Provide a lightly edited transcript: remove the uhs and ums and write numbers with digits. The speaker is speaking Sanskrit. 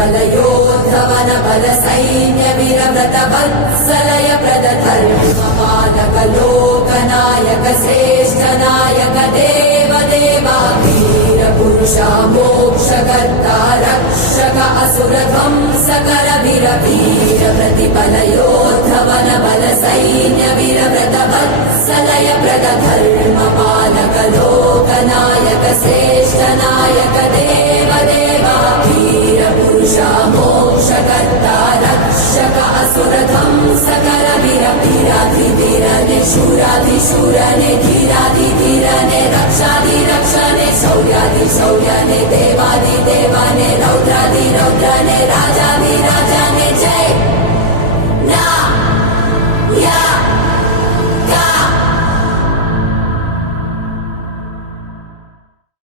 प्रतिपलयोद्धवन बल सैन्य वीरव्रत वत्सलय प्रदधर्मपालक लोकनायक श्रेष्ठ नायक देव देवा वीर पुरुषा मोक्षकर्ता रक्षक असुर ध्वंसकर वीर वीर प्रतिपलयोद्धवन बल सैन्य वीरव्रत वत्सलय प्रदधर्मपालक लोकनायक श्रेष्ठ नायक देव देवा वीर पुरुषा मोक्षकर्ता रक्षक असुर ध्वंसकर वीर वीराधिवीरने शूराधिशूरने धीराधिधीरने रक्षाधिरक्षणे शौर्याधिशौर्यने देवाधिदेवाने